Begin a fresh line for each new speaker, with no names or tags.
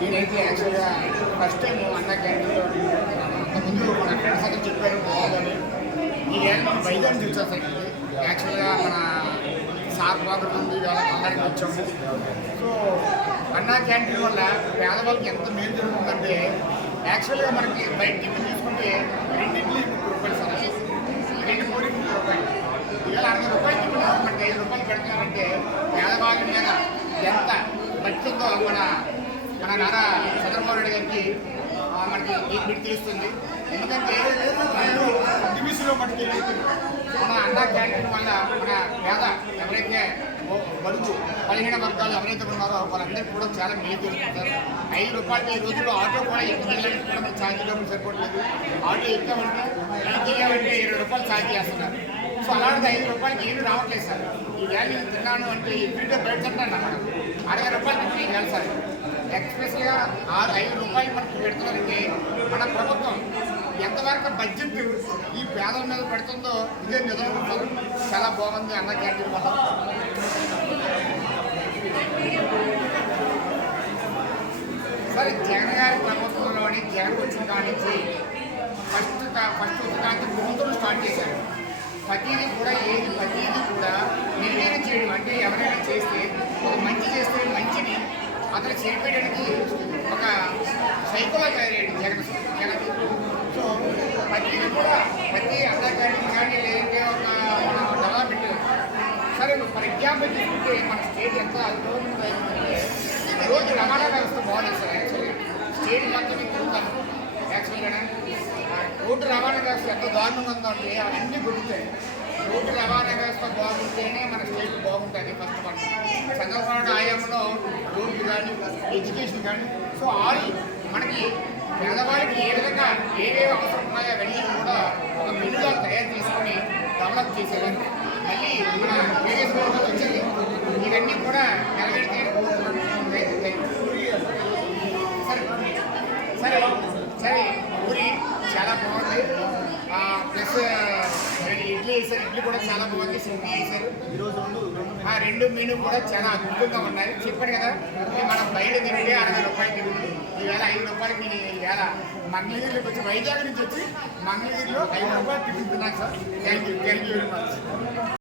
నేనైతే యాక్చువల్గా first time అన్న క్యాంటీన్లో ముందు మన ఫ్రెండ్స్ అందరూ చెప్పారు బాగుందని. ఈ ఏళ్ళ మనం వైజాగ్ నుంచి వచ్చాను యాక్చువల్గా మన సార్ బాబు ఉంది అందరికి వచ్చాము. సో అన్నా క్యాంటీన్ వల్ల పేదవాళ్ళకి ఎంత మేలు జరుగుతుందంటే యాక్చువల్గా మనకి బయట టిఫిన్ తీసుకుంటే రెండింటికి ముప్పై రూపాయలు సార్ రెండు పూరి ముప్పై రూపాయలు ఇవాళ అరవై రూపాయలు టిఫిన్ అంటే ఐదు రూపాయలు పెడుతున్నారంటే పేదవాళ్ళ మీద ఎంత భక్తితో మన మన నారా చంద్రబాబు నాయుడు గారికి మనకి ఈ బిడ్ తెలుస్తుంది. ఎందుకంటే డివిజన్లో మనకి మన అన్నా క్యాంటీన్ వల్ల మన పేద ఎవరైతే బడుగు పదిహేన వర్గాలు ఎవరైతే ఉన్నారో వాళ్ళందరికీ కూడా చాలా మేలు జరుగుతుంటారు ఐదు రూపాయలకి ఈ రోజుల్లో ఆటో కూడా ఎక్కువ వెళ్ళడానికి కూడా మనకి ఛార్జీ డబ్బులు సరిపోవట్లేదు. ఆటో ఇది చేయాలంటే ఇరవై రూపాయలు ఛార్జ్ చేస్తున్నారు. అలాంటిది ఐదు రూపాయలకి ఏమి రావట్లేదు సార్. ఈ వ్యాల్యూ తిన్నాను అంటే ఎవ్రీడే బయట తింటాను మనం అరవై రూపాయలకి ఫ్రీ వేయాలి సార్ ఎక్స్ప్రెస్గా ఆరు ఐదు రూపాయలు మనకి పెడుతున్నారంటే మన ప్రభుత్వం ఎంతవరకు బడ్జెట్ ఈ పేదల మీద పెడుతుందో ఇదే నిజం చాలా బాగుంది అన్న క్యాంటీన్ వల్ల సరే జగన్ గారి ప్రభుత్వంలోని జగన్ వచ్చిన కాడి నుంచి ఫస్ట్ కా- ఫస్ట్ వచ్చిన కాడి నుంచి ముందు స్టార్ట్ చేశారు ప్రతిదీ కూడా ఏది ప్రతిదీ కూడా నిర్ణయం చేయడం అంటే ఎవరైనా చేస్తే ఒక మంచి చేస్తే మంచిని అతను చేపేయడానికి ఒక సైకోలా తయారయ్యాడు జగన్ జగన్. సో ప్రతిదీ కూడా ప్రతి అన్నగారిని కానీ లేదంటే ఒక డెవలప్మెంట్ సరే ఫర్ ఎగ్జాంపుల్ తీసుకుంటే మన స్టేట్ ఎంత అద్భుతంగా అయిందంటే రోజు రవాణా వ్యవస్థ బాగుంది సార్ యాక్చువల్గా స్టేట్ మొత్తం తిరుగుతాను యాక్చువల్గా రోడ్డు రవాణా వ్యవస్థ ఎంత దారుణంగా ఉందంటే అవన్నీ గుర్తాయి రోడ్డు రవాణా వ్యవస్థ బాగుంటేనే మన స్టేట్ బాగుంటుంది ఫస్ట్ మనం చంద్రబాబు ఆయంలో రోడ్లు కానీ ఎడ్యుకేషన్ కానీ సో ఆల్ మనకి పేదవాళ్ళకి ఏ విధంగా ఏవేవి అవసరం ఉన్నాయో అవన్నీ కూడా ఒక మెనుగా తయారు చేసుకొని డెవలప్ చేసేదాన్ని మళ్ళీ మన వేగస్ గవర్నమెంట్ వచ్చింది. ఇవన్నీ కూడా నెరవేరితే సరే. సరే సరే పూరి చాలా బాగుంది ఆ, ప్లస్ చేశారు ఇడ్లీ కూడా చాలా బాగుంది సింపి
చేశారు
ఆ రెండు మీను కూడా చాలా అద్భుతంగా ఉన్నాయి. చెప్పాను కదా మనం బయట తిరిగి అరవై రూపాయలు తిరుగుతుంది ఈవేళ ఐదు రూపాయలకి నేను ఈవేళ మంగళగిరిలోకి వచ్చి వైజాగ్ నుంచి వచ్చి మంగళగిరిలో ఐదు రూపాయలు తిరుగుతున్నాను sir. Thank you thank you very much